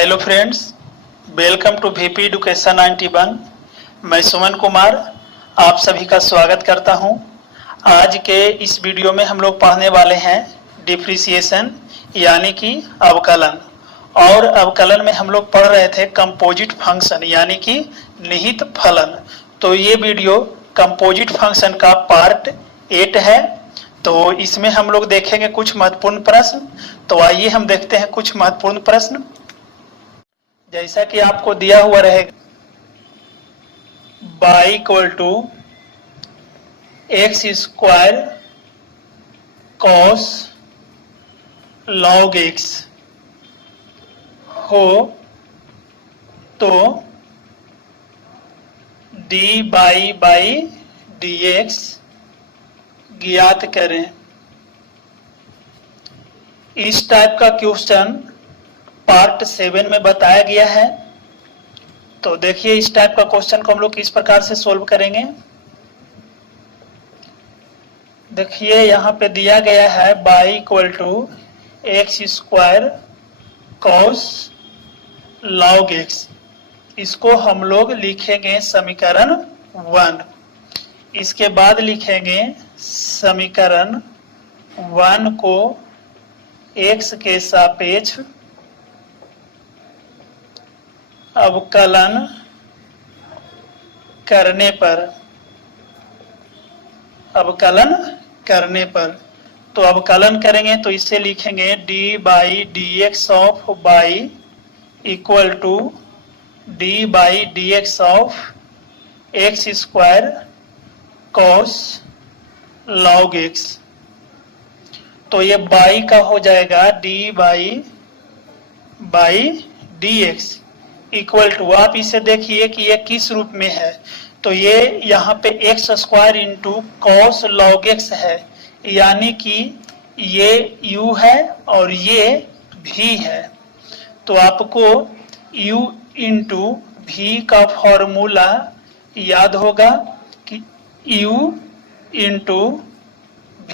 Hello friends, welcome to VP education 91। मैं सुमन कुमार आप सभी का स्वागत करता हूं। आज के इस वीडियो में हम लोग पढ़ने वाले हैं डिप्रिसिएशन यानी कि अवकलन। और अवकलन में हम लोग पढ़ रहे थे कंपोजिट फंक्शन यानी कि निहित फलन। तो ये वीडियो कंपोजिट फंक्शन का पार्ट 8 है। तो इसमें हम लोग देखेंगे कुछ महत्वपूर्ण प्रश्न। तो आइए हम देखते हैं कुछ महत्वपूर्ण प्रश्न। जैसा कि आपको दिया हुआ रहेगा, y equal to x square cos log x हो तो डी बाई डी एक्स ज्ञात करें। इस टाइप का क्वेश्चन पार्ट 7 में बताया गया है। तो देखिए इस टाइप का क्वेश्चन को हम लोग किस प्रकार से सोल्व करेंगे। देखिए यहाँ पे दिया गया है y equal to x square cos log x. इसको हम लोग लिखेंगे समीकरण 1। इसके बाद लिखेंगे समीकरण 1 को x के सापेक्ष अवकलन करने पर तो अवकलन करेंगे तो इसे लिखेंगे d by d x of y equal to d by d x of x square cos log x. तो ये y का हो जाएगा d by d x equal to, आप इसे देखिए कि ये किस रूप में है। तो ये यहाँ पे x square into cos log x है, यानी कि ये u है और ये v है। तो आपको u इंटू v का फॉर्मूला याद होगा कि u इंटू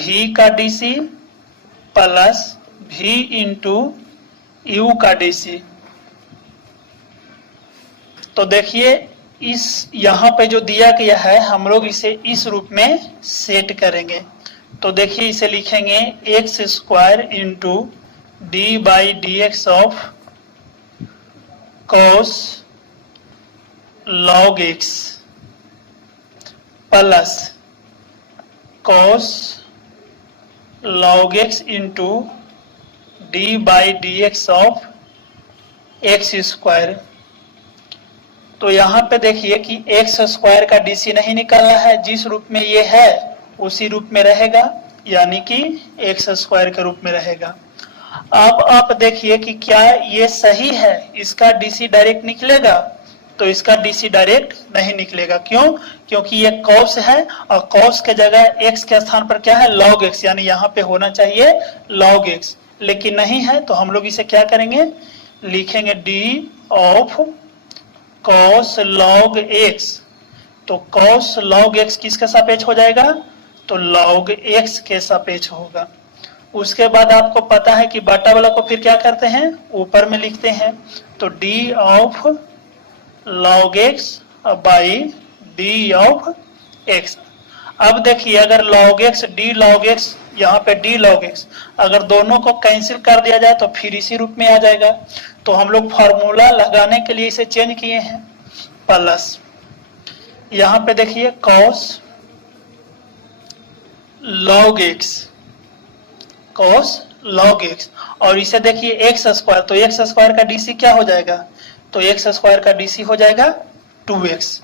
v का DC plus v into u का डीसी। तो देखिए इस यहाँ पे जो दिया गया है हम लोग इसे इस रूप में सेट करेंगे। तो देखिए इसे लिखेंगे x square into d by d x of cos log x plus cos log x into d by d x of x square. तो यहाँ पे देखिए कि एक्स स्क्वायर का डीसी नहीं निकालना है, जिस रूप में ये है उसी रूप में रहेगा, यानी कि एक्स स्क्वायर के रूप में रहेगा। अब आप देखिए कि क्या ये सही है, इसका डीसी डायरेक्ट निकलेगा। तो इसका डीसी डायरेक्ट नहीं निकलेगा। क्यों? क्योंकि ये कॉस है और कॉस के जगह एक्स के स्थान पर क्या है, लॉग एक्स, यानी यहाँ पे होना चाहिए लॉग एक्स, लेकिन नहीं है। तो हम लोग इसे क्या करेंगे, लिखेंगे D of cos log x. तो कॉस लॉग एक्स किसके सापेक्ष हो जाएगा, तो लॉग एक्स के सापेक्ष होगा। उसके बाद आपको पता है कि बटा वाला को फिर क्या करते हैं, ऊपर में लिखते हैं। तो D of log x by d of x. अब देखिए अगर log x D log x, यहाँ पे डी लॉग एक्स, अगर दोनों को कैंसिल कर दिया जाए तो फिर इसी रूप में आ जाएगा। तो हम लोग फॉर्मूला लगाने के लिए इसे चेंज किए हैं, प्लस यहाँ पे देखिए cos log x, cos log x, और इसे देखिए एक्स स्क्वायर। तो एक्स स्क्वायर का डीसी क्या हो जाएगा, तो एक्स स्क्वायर का डीसी हो जाएगा 2x।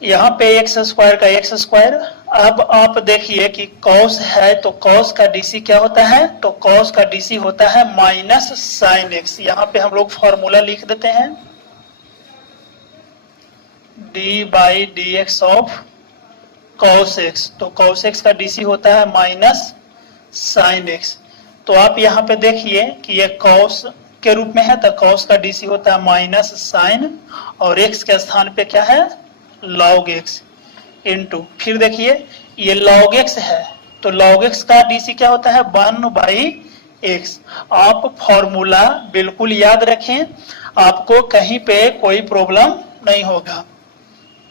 यहाँ पे एक्स स्क्वायर का एक्स स्क्वायर। अब आप देखिए कि कॉस है तो कॉस का डीसी क्या होता है, तो कॉस का डीसी होता है माइनस साइन एक्स। यहाँ पे हम लोग फॉर्मूला लिख देते हैं d by d x of cos x. तो कॉस एक्स का डीसी होता है माइनस साइन एक्स। तो आप यहाँ पे देखिए कि ये कॉस के रूप में है तो कॉस का डीसी होता है माइनस साइन, और एक्स के स्थान पे क्या है, लॉग एक्स इंटू, फिर देखिए ये लॉग एक्स है तो लॉग एक्स का डीसी क्या होता है 1 बाई एक्स। आप फॉर्मूला बिल्कुल याद रखें, आपको कहीं पे कोई प्रॉब्लम नहीं होगा।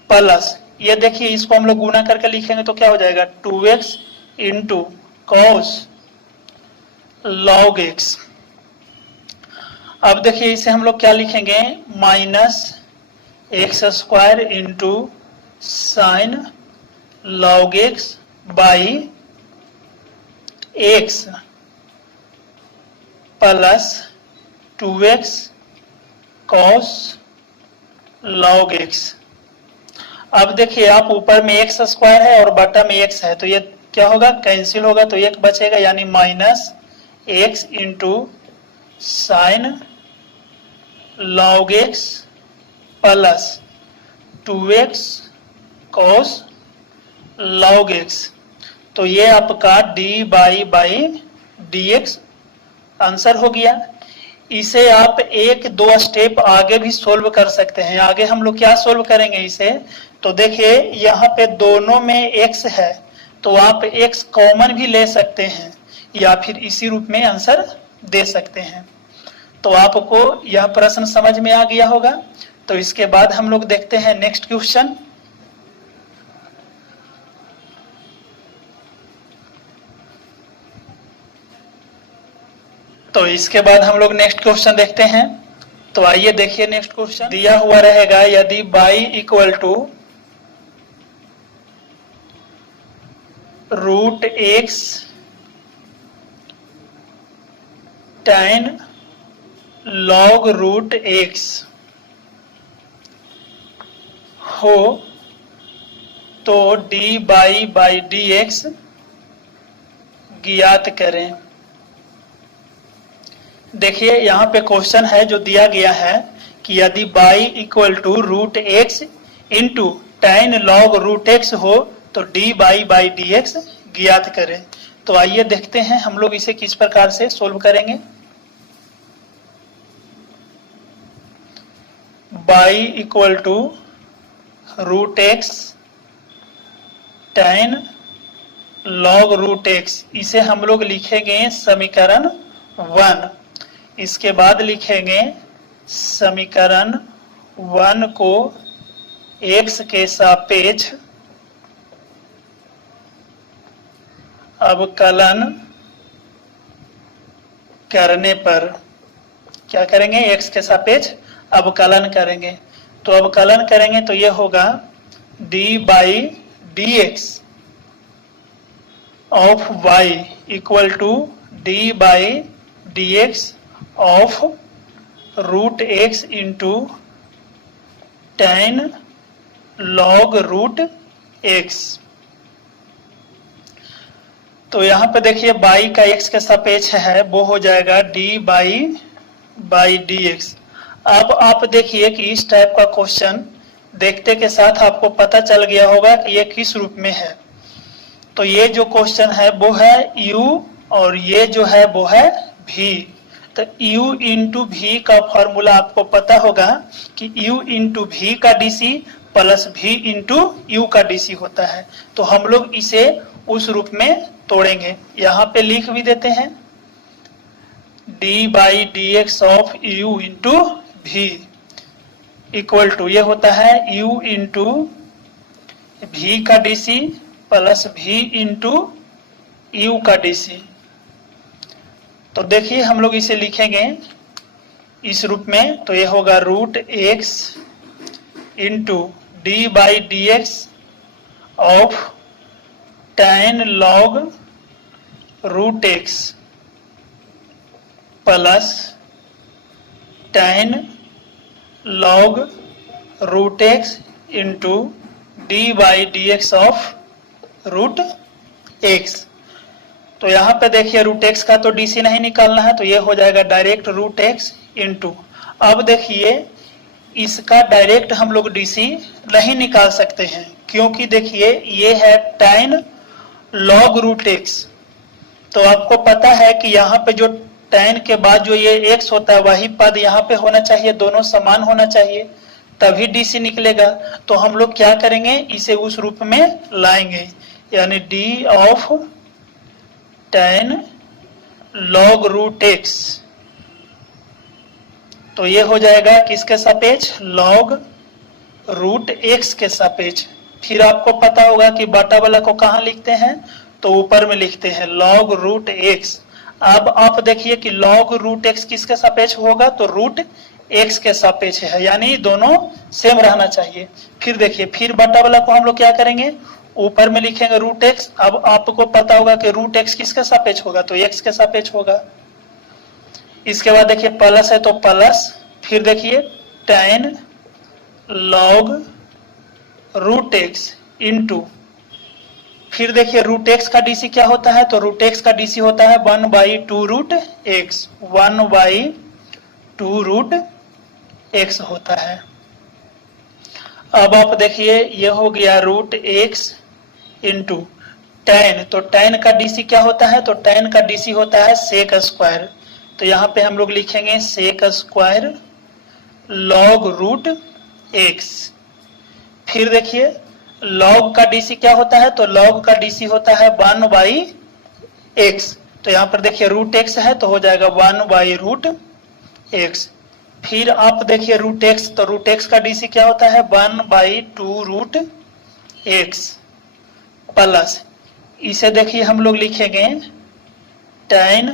प्लस ये देखिए, इसको हम लोग गुना करके लिखेंगे तो क्या हो जाएगा, 2x into cos log x. अब देखिए इसे हम लोग क्या लिखेंगे, minus x square into sine log x by x plus 2x cos log x. अब देखिए आप ऊपर में एक्स स्क्वायर है और बटा में एक्स है, तो ये क्या होगा, कैंसिल होगा, तो एक बचेगा, यानी minus x into sine log x plus 2x cos log x. तो ये आपका D by d x answer हो गया। इसे आप एक दो स्टेप आगे भी सोल्व कर सकते हैं। आगे हम लोग क्या सोल्व करेंगे इसे, तो देखिए यहाँ पे दोनों में x है, तो आप x कॉमन भी ले सकते हैं या फिर इसी रूप में आंसर दे सकते हैं। तो आपको यह प्रश्न समझ में आ गया होगा। तो इसके बाद हम लोग देखते हैं नेक्स्ट क्वेश्चन। तो इसके बाद हम लोग नेक्स्ट क्वेश्चन देखते हैं। तो आइए देखिए नेक्स्ट क्वेश्चन दिया हुआ रहेगा, यदि y equal to root x tan log root x हो तो डी बाई डी एक्स ज्ञात करें। देखिए यहाँ पे क्वेश्चन है जो दिया गया है कि यदि y equal to root x into tan log root x हो तो डी बाई डी एक्स ज्ञात करें। तो आइए देखते हैं हम लोग इसे किस प्रकार से सोल्व करेंगे। y equal to root x tan log root x, इसे हम लोग लिखेंगे समीकरण 1। इसके बाद लिखेंगे समीकरण 1 को x के सापेक्ष अवकलन करने पर, क्या करेंगे, x के सापेक्ष अवकलन करेंगे। तो अवकलन करेंगे तो ये होगा d by d x of y equal to d by d x of root x into tan log root x. तो यहाँ पे देखिए y का x के सापेक्ष है, वो हो जाएगा d बाई डी एक्स। अब आप देखिए कि इस टाइप का क्वेश्चन देखते के साथ आपको पता चल गया होगा कि ये किस रूप में है। तो ये जो क्वेश्चन है वो है u और ये जो है वो है v। तो u इंटू v का फॉर्मूला आपको पता होगा कि u इंटू v का dc plus v into u का dc होता है। तो हम लोग इसे उस रूप में तोड़ेंगे, यहाँ पे लिख भी देते हैं d by d x of u into v equal to ये होता है u इंटू v का dc plus v into u का dc। तो देखिए हम लोग इसे लिखेंगे इस रूप में, तो ये होगा root x into d by d x of tan log root x plus tan log root x into d by d x of root x. तो यहाँ पे देखिए रूट एक्स का तो डीसी नहीं निकालना है, तो ये हो जाएगा डायरेक्ट रूट एक्स इंटू। अब देखिए इसका डायरेक्ट हम लोग डीसी नहीं निकाल सकते हैं, क्योंकि देखिए ये है tan log रूट एक्स। तो आपको पता है कि यहाँ पे जो tan के बाद जो ये x होता है वही पद यहाँ पे होना चाहिए, दोनों समान होना चाहिए, तभी डीसी निकलेगा। तो हम लोग क्या करेंगे, इसे उस रूप में लाएंगे, यानी d of tan log root x, तो ये हो जाएगा किसके सापेक्ष, लॉग रूट एक्स के सापेक्ष। फिर आपको पता होगा कि बटा वाला को कहाँ लिखते हैं, तो ऊपर में लिखते हैं लॉग रूट एक्स। अब आप देखिए कि लॉग रूट एक्स किसके सापेक्ष होगा, तो रूट एक्स के सापेक्ष है, यानी दोनों सेम रहना चाहिए। फिर देखिए, फिर बटा वाला को हम लोग क्या करेंगे, ऊपर में लिखेंगे रूट एक्स। अब आपको पता होगा कि रूट एक्स किसके सापेक्ष होगा, तो एक्स के सापेक्ष होगा। इसके बाद देखिए प्लस है तो प्लस, फिर देखिए tan log root x into, फिर देखिए रूट एक्स का डीसी क्या होता है, तो रूट एक्स का डीसी होता है 1/2 रूट एक्स, 1/2 रूट एक्स होता है। अब आप देखिए ये हो गया रूट एक्स इंटू tan, तो tan का डीसी क्या होता है, तो tan का डीसी होता है सेक स्क्वायर, तो यहाँ पे हम लोग लिखेंगे sec square log root x. फिर देखिए लॉग का डीसी क्या होता है, तो लॉग का डीसी होता है 1/x, तो यहाँ पर देखिए रूट एक्स है तो हो जाएगा 1/√x। फिर आप देखिए रूट एक्स, तो रूट एक्स का डीसी क्या होता है 1/2 रूट एक्स प्लस, इसे देखिए हम लोग लिखेंगे tan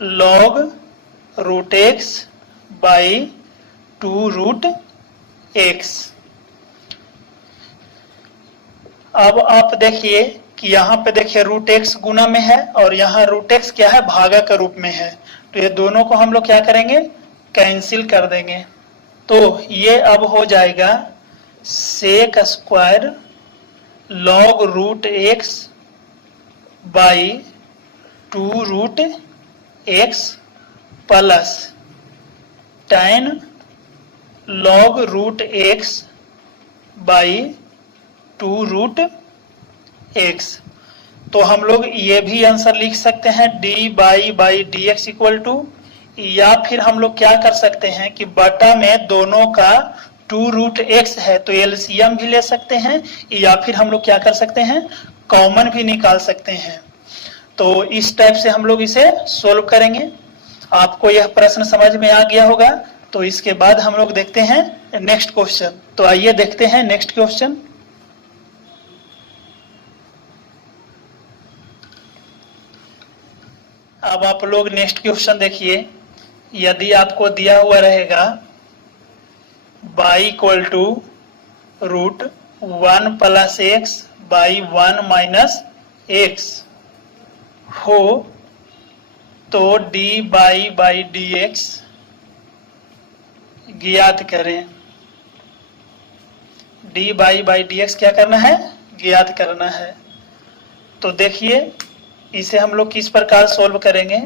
log root x by 2 root x. अब आप देखिए कि यहाँ पे देखिए रूट एक्स गुना में है और यहाँ रूट एक्स क्या है, भागा के रूप में है, तो ये दोनों को हम लोग क्या करेंगे, कैंसिल कर देंगे। तो ये अब हो जाएगा sec square log root x by 2 root x plus tan log root x by 2 root x. तो हम लोग ये भी आंसर लिख सकते हैं d by d x equal to, या फिर हम लोग क्या कर सकते हैं कि बटा में दोनों का 2 रूट एक्स है तो एलसीएम भी ले सकते हैं, या फिर हम लोग क्या कर सकते हैं, कॉमन भी निकाल सकते हैं। तो इस टाइप से हम लोग इसे सोल्व करेंगे। आपको यह प्रश्न समझ में आ गया होगा। तो इसके बाद हम लोग देखते हैं नेक्स्ट क्वेश्चन। तो आइए देखते हैं नेक्स्ट क्वेश्चन। अब आप लोग नेक्स्ट क्वेश्चन देखिए, यदि आपको दिया हुआ रहेगा y equal to root 1 plus x by 1 minus x हो, तो डी बाई डी एक्स ज्ञात करें। डी बाई डी एक्स क्या करना है, ज्ञात करना है। तो देखिए इसे हम लोग किस प्रकार सोल्व करेंगे।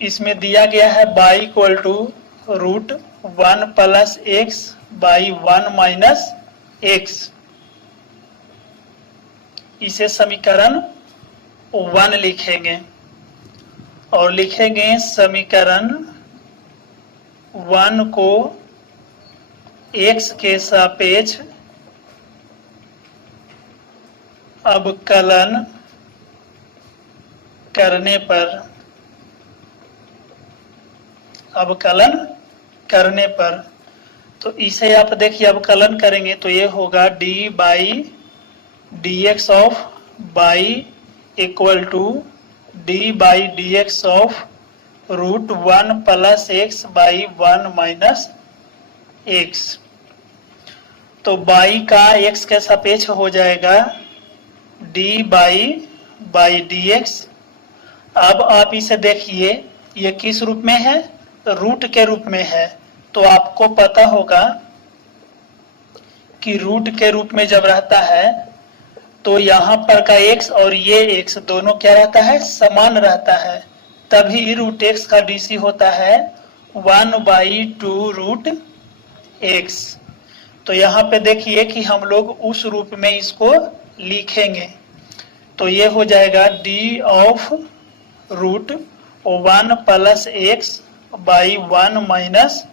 इसमें दिया गया है y equal to root 1 plus x by 1 minus x, इसे समीकरण 1 लिखेंगे और लिखेंगे समीकरण 1 को x के सापेक्ष अवकलन करने पर, तो इसे आप देखिए अवकलन करेंगे तो ये होगा d by d x of y equal to d by d x of root 1 plus x by 1 minus x. तो y का x के सापेक्ष हो जाएगा डी बाई डी एक्स। अब आप इसे देखिए ये किस रूप में है, रूट के रूप में है। तो आपको पता होगा कि रूट के रूप में जब रहता है तो यहाँ पर का x और ये x दोनों क्या रहता है, समान रहता है, तभी रूट x का डीसी होता है 1/2 रूट x। तो यहाँ पे देखिए कि हम लोग उस रूप में इसको लिखेंगे, तो ये हो जाएगा d of root 1 plus x by 1 minus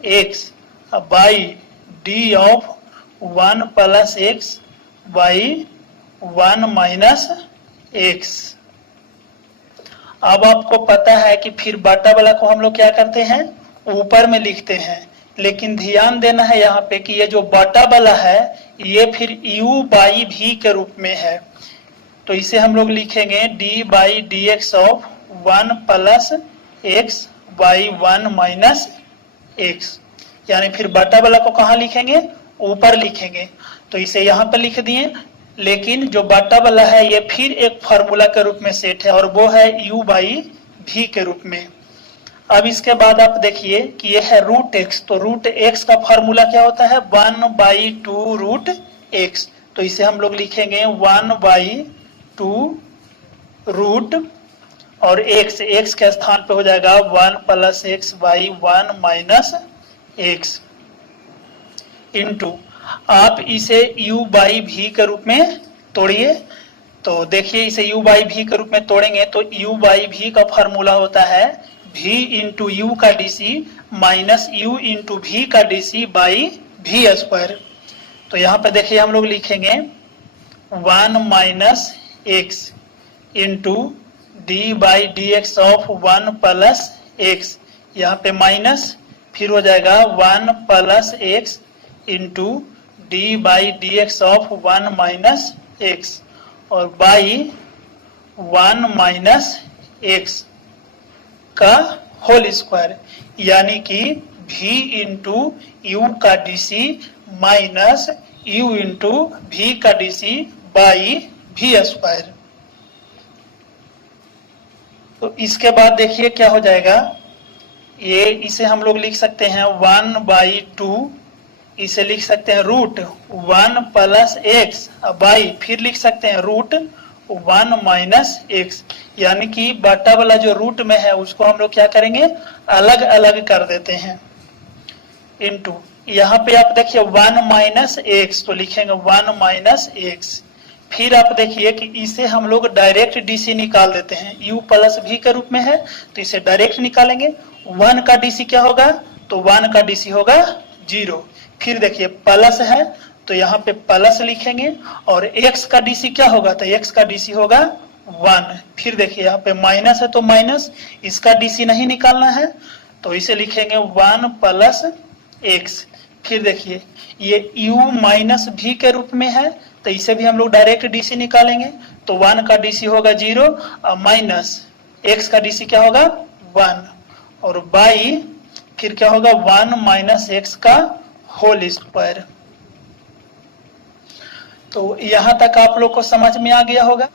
x by d of 1 plus x by 1 minus x. अब आपको पता है कि फिर बटा वाला को हम लोग क्या करते हैं, ऊपर में लिखते हैं, लेकिन ध्यान देना है यहाँ पे कि ये जो बटा वाला है ये फिर u बाई v के रूप में है। तो इसे हम लोग लिखेंगे d by d x of 1 plus x by 1 minus x, यानी फिर बटा वाला को कहाँ लिखेंगे, ऊपर लिखेंगे। तो इसे यहाँ पर लिख दिए, लेकिन जो बटा वाला है ये फिर एक फार्मूला के रूप में सेट है और वो है u बाई v के रूप में। अब इसके बाद आप देखिए कि ये है रूट एक्स, तो रूट एक्स का फार्मूला क्या होता है, 1 बाई 2 रूट एक्स। तो इसे हम लोग लिखेंगे 1 बाई 2 रूट और एक्स, एक्स के स्थान पे हो जाएगा 1 plus x by 1 minus x into, आप इसे u बाई v के रूप में तोड़िए। तो देखिए इसे u बाई v के रूप में तोड़ेंगे तो u बाई v का फार्मूला होता है v इंटू यू का DC minus u into v का डीसी बाई v स्क्वायर। तो यहाँ पे देखिए हम लोग लिखेंगे 1 minus x into d by d x of 1 plus x, यहाँ पे माइनस फिर हो जाएगा 1 plus x into d by d x of 1 minus x और बाई 1 माइनस एक्स का होल स्क्वायर, यानी कि v इंटू यू का DC minus u into v का डीसी बाई v स्क्वायर। तो इसके बाद देखिए क्या हो जाएगा, ये इसे हम लोग लिख सकते हैं 1 बाई 2, इसे लिख सकते हैं रूट 1 प्लस एक्स बाई फिर लिख सकते हैं रूट 1 माइनस एक्स, यानी कि बटा वाला जो रूट में है उसको हम लोग क्या करेंगे, अलग अलग कर देते हैं इंटू, यहाँ पे आप देखिए 1 माइनस एक्स, तो लिखेंगे 1 माइनस एक्स। फिर आप देखिए कि इसे हम लोग डायरेक्ट डीसी निकाल देते हैं, u प्लस v के रूप में है तो इसे डायरेक्ट निकालेंगे। 1 का डीसी क्या होगा, तो 1 का डीसी होगा 0। फिर देखिए प्लस है तो यहाँ पे प्लस लिखेंगे और x का डीसी क्या होगा, तो x का डीसी होगा 1। फिर देखिए यहाँ पे माइनस है तो माइनस, इसका डीसी नहीं निकालना है तो इसे लिखेंगे 1 प्लस एक्स। फिर देखिए ये u माइनस v के रूप में है तो इसे भी हम लोग डायरेक्ट डीसी निकालेंगे। तो 1 का डीसी होगा 0 और माइनस x का डीसी क्या होगा 1 और बाई फिर क्या होगा 1 माइनस एक्स का होल स्क्वायर। तो यहां तक आप लोग को समझ में आ गया होगा।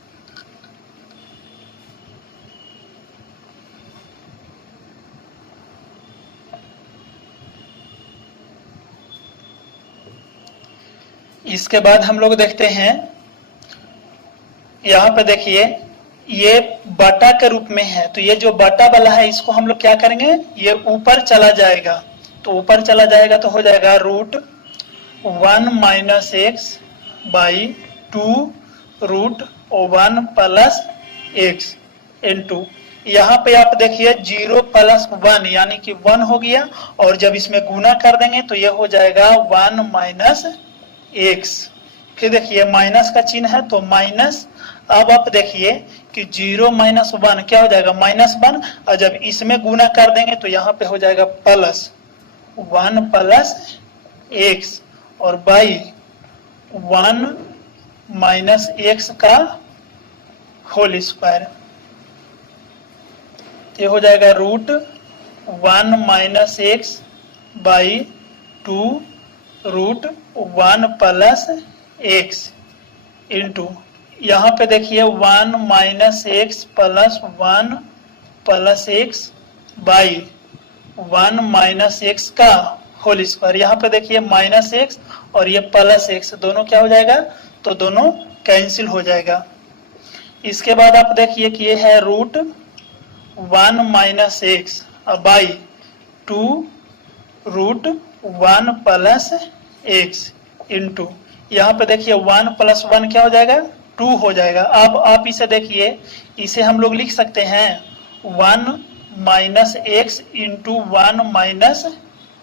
इसके बाद हम लोग देखते हैं, यहाँ पे देखिए ये बटा के रूप में है तो ये जो बटा वाला है इसको हम लोग क्या करेंगे, ये ऊपर चला जाएगा। तो ऊपर चला जाएगा तो हो जाएगा root 1 minus x by 2 root 1 plus x into, यहाँ पे आप देखिए 0 प्लस 1 यानी कि 1 हो गया और जब इसमें गुना कर देंगे तो ये हो जाएगा 1 माइनस एक्स। फिर देखिए माइनस का चिन्ह है तो माइनस, अब आप देखिए कि 0 माइनस 1 क्या हो जाएगा -1 और जब इसमें गुना कर देंगे तो यहाँ पे हो जाएगा प्लस 1 प्लस एक्स और बाई 1 माइनस एक्स का होल स्क्वायर। ये हो जाएगा root 1 minus x by 2 root 1 plus x into, यहाँ पे देखिए 1 minus x plus 1 plus x by 1 minus x का होल स्क्वायर। यहाँ पे देखिए माइनस एक्स और ये प्लस एक्स दोनों क्या हो जाएगा, तो दोनों कैंसिल हो जाएगा। इसके बाद आप देखिए कि ये है root 1 minus x by 2 root 1 plus x into, यहाँ पे देखिए 1 प्लस 1 क्या हो जाएगा, 2 हो जाएगा। अब आप इसे देखिए, इसे हम लोग लिख सकते हैं 1 minus x into 1 minus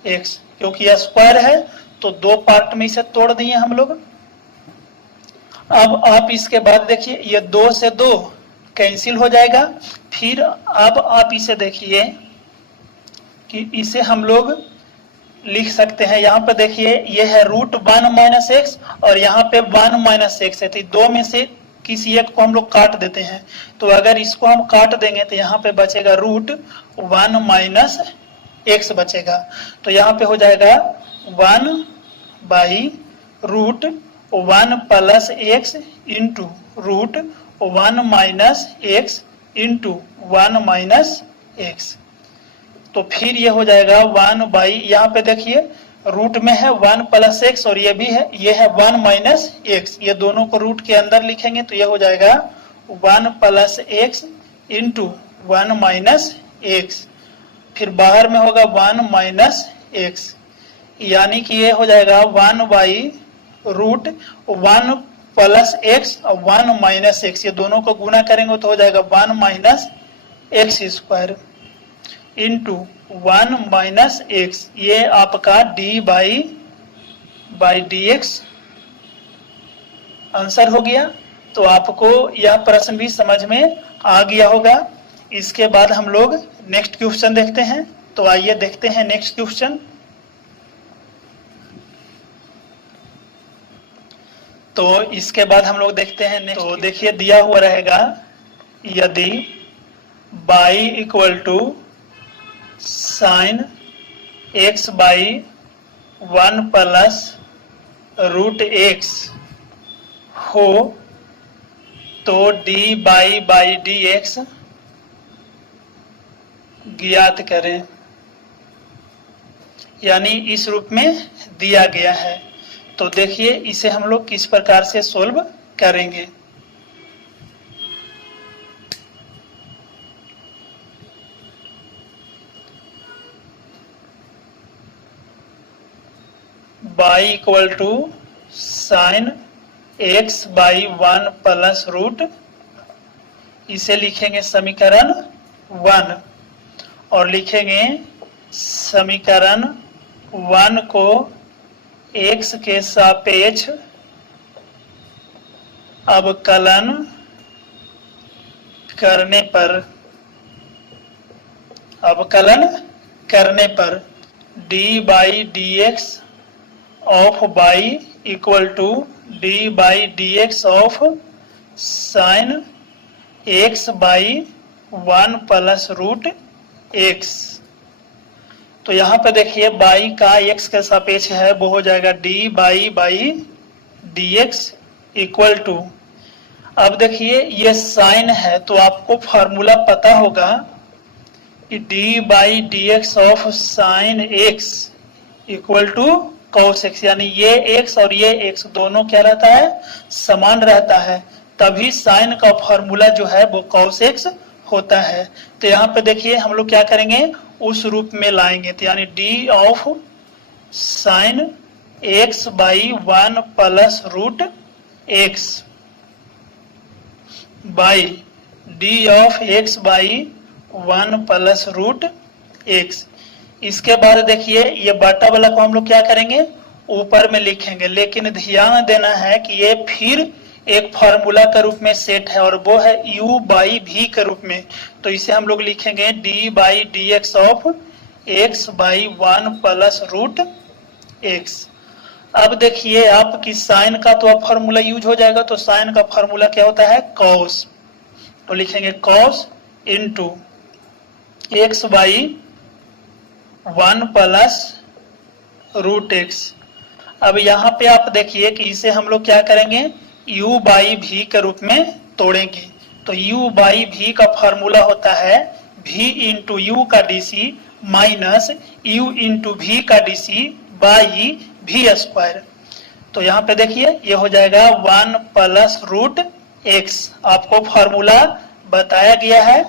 x, क्योंकि यह स्क्वायर है तो दो पार्ट में इसे तोड़ दिए हम लोग। अब आप इसके बाद देखिए ये 2 से 2 कैंसिल हो जाएगा। फिर अब आप इसे देखिए कि इसे हम लोग लिख सकते हैं। यहाँ पे देखिए ये है √1 माइनस एक्स और यहाँ पे 1 माइनस एक्स है, तो दो में से किसी एक को हम लोग काट देते हैं। तो अगर इसको हम काट देंगे तो यहाँ पे बचेगा √1 माइनस एक्स बचेगा। तो यहाँ पे हो जाएगा 1/√1 plus x into √1 minus x into 1 minus x. तो फिर ये हो जाएगा 1 यहाँ पे देखिए रूट में है 1 प्लस एक्स और ये भी है, ये है 1 माइनस एक्स। ये दोनों को रूट के अंदर लिखेंगे तो ये हो जाएगा 1 plus x into 1 minus x. फिर बाहर में होगा 1 माइनस एक्स, यानी कि ये हो जाएगा 1/√1 प्लस एक्स और 1 माइनस एक्स। ये दोनों को गुना करेंगे तो हो जाएगा 1 minus x square into 1 minus x. ये आपका d/dx आंसर हो गया। तो आपको यह प्रश्न भी समझ में आ गया होगा। इसके बाद हम लोग नेक्स्ट क्वेश्चन देखते हैं। तो आइए देखते हैं नेक्स्ट क्वेश्चन। तो इसके बाद हम लोग देखते हैं नेक्स्ट। तो देखिए दिया हुआ रहेगा यदि y equal to sine x/1 plus √x हो तो dy/dx ज्ञात करें, यानी इस रूप में दिया गया है। तो देखिए इसे हम लोग किस प्रकार से सोल्व करेंगे। y equal to sine x/1 plus root, इसे लिखेंगे समीकरण 1 और लिखेंगे समीकरण 1 को x के सापेक्ष अवकलन करने पर d/dx of y equal to d/dx of sine x/1 plus √x। तो यहाँ पे देखिए y का x के सापेक्ष है, वो हो जाएगा d/dx इक्वल टू, अब देखिए ये साइन है तो आपको फार्मूला पता होगा कि d/dx of sine x equal to cos x, यानी ये x और ये x दोनों क्या रहता है, समान रहता है, तभी साइन का फार्मूला जो है वो cos x होता है। तो यहाँ पे देखिए हम लोग क्या करेंगे, उस रूप में लाएंगे। तो यानी d of sine x/1 plus √x by d of x/1 plus √x। इसके बाद देखिए ये बाटा वाला को हम लोग क्या करेंगे, ऊपर में लिखेंगे, लेकिन ध्यान देना है कि ये फिर एक फार्मूला के रूप में सेट है और वो है u/v के रूप में। तो इसे हम लोग लिखेंगे d/dx of x/1 plus √x। अब देखिए आपकी साइन का तो अब फार्मूला यूज हो जाएगा। तो साइन का फार्मूला क्या होता है, cos। तो लिखेंगे cos into x/1 plus √x। अब यहाँ पे आप देखिए कि इसे हम लोग क्या करेंगे, u/v के रूप में तोड़ेंगे। तो u/v का फार्मूला होता है v इंटू u का dc minus u into v का dc बाई v स्क्वायर। तो यहाँ पे देखिए ये हो जाएगा 1 प्लस √x, आपको फार्मूला बताया गया है,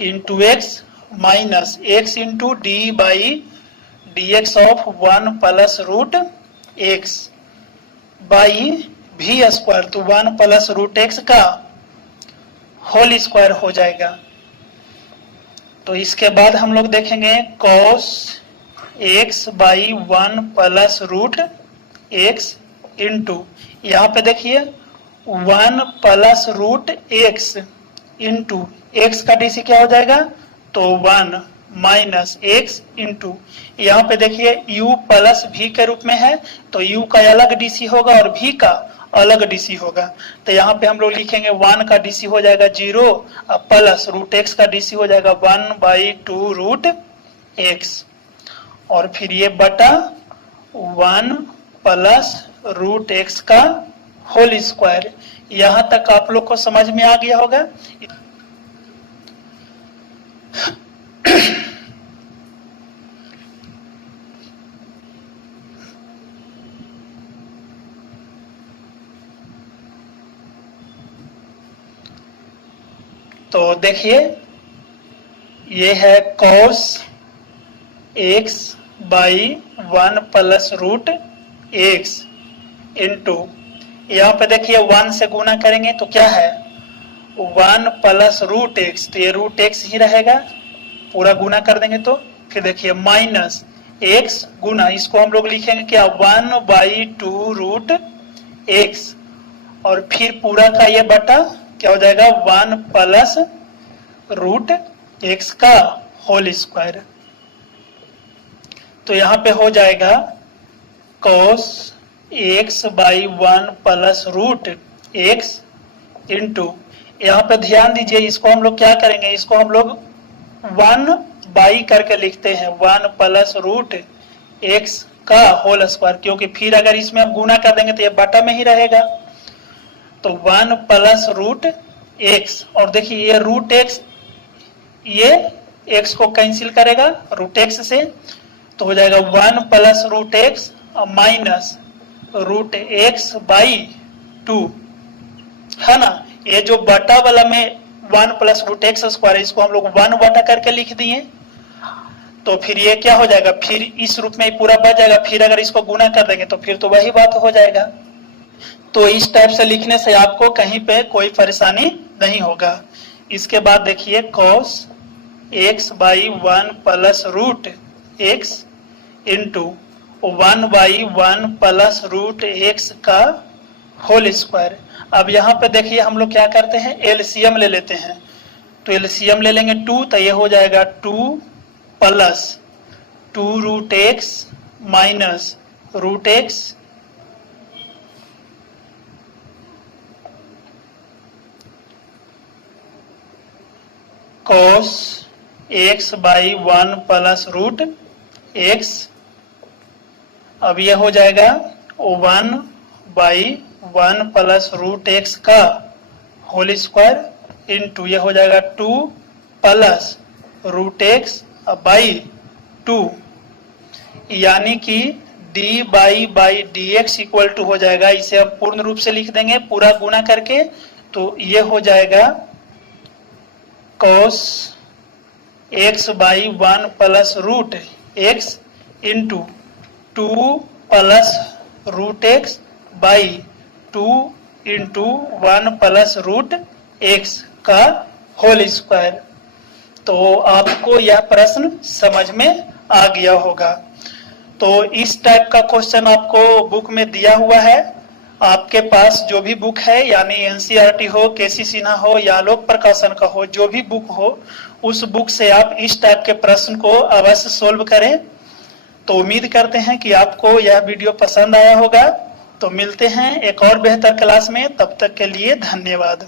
into x minus x into d/dx of 1 plus √x by v square. तो 1 प्लस √x का होल स्क्वायर हो जाएगा। तो इसके बाद हम लोग देखेंगे cos x/1 plus √x into, यहाँ पे देखिए 1 plus root x into x का डीसी क्या हो जाएगा, तो 1 माइनस एक्स इंटू, यहाँ पे देखिए u प्लस v के रूप में है तो u का अलग डीसी होगा और v का अलग डीसी होगा। तो यहाँ पे हम लोग लिखेंगे 1 का डीसी हो जाएगा 0 और प्लस रूट एक्स का डीसी हो जाएगा 1/2 रूट एक्स, और फिर ये बटा 1 प्लस रूट एक्स का होल स्क्वायर। यहां तक आप लोग को समझ में आ गया होगा। तो देखिए ये है cos x by 1 plus root x into, यहाँ पे देखिए 1 से गुना करेंगे तो क्या है 1 प्लस रूट एक्स, तो ये रूट एक्स ही रहेगा, पूरा गुना कर देंगे तो फिर देखिए माइनस एक्स गुना, इसको हम लोग लिखेंगे क्या 1/2 रूट एक्स, और फिर पूरा का ये बटा क्या हो जाएगा 1 प्लस रूट एक्स का होल स्क्वायर। तो यहाँ पे हो जाएगा cos x by 1 plus root x into, यहाँ पे ध्यान दीजिए इसको हम लोग क्या करेंगे, इसको हम लोग 1 बाई करके लिखते हैं 1 प्लस रूट एक्स का होल स्क्वायर, क्योंकि फिर अगर इसमें हम गुना कर देंगे तो ये बटा में ही रहेगा। तो 1 प्लस रूट एक्स, और देखिए ये रूट एक्स ये एक्स को कैंसिल करेगा रूट एक्स से, तो हो जाएगा 1 plus root x minus root x by 2, है ना। ये जो बटा वाला में 1 प्लस रूट एक्स स्क्वायर, इसको हम लोग 1 बटा करके लिख दिए, तो फिर ये क्या हो जाएगा, फिर इस रूप में पूरा बच जाएगा, फिर अगर इसको गुना कर देंगे तो फिर तो वही बात हो जाएगा। तो इस टाइप से लिखने से आपको कहीं पे कोई परेशानी नहीं होगा। इसके बाद देखिए cos x by 1 plus root x into 1/1 plus root x का होल स्क्वायर। अब यहाँ पे देखिए हम लोग क्या करते हैं, एलसीएम ले लेते हैं, तो एलसीएम ले लेंगे 2, तो ये हो जाएगा 2 plus 2 root x minus root x cos x by 1 plus root x, अब यह हो जाएगा 1/1 प्लस रूट एक्स का होल स्क्वायर इंटू यह हो जाएगा 2 प्लस रूट एक्स बाई 2, यानी कि d by d x equal to हो जाएगा, इसे हम पूर्ण रूप से लिख देंगे पूरा गुना करके, तो ये हो जाएगा cos x by 1 plus root x into 2 plus root x by 2 into 1 plus root x का होल स्क्वायर। तो आपको यह प्रश्न समझ में आ गया होगा। तो इस टाइप का क्वेश्चन आपको बुक में दिया हुआ है। आपके पास जो भी बुक है, यानी एनसीईआरटी हो, केसी सिन्हा हो या आलोक प्रकाशन का हो, जो भी बुक हो, उस बुक से आप इस टाइप के प्रश्न को अवश्य सोल्व करें। तो उम्मीद करते हैं कि आपको यह वीडियो पसंद आया होगा। तो मिलते हैं एक और बेहतर क्लास में, तब तक के लिए धन्यवाद।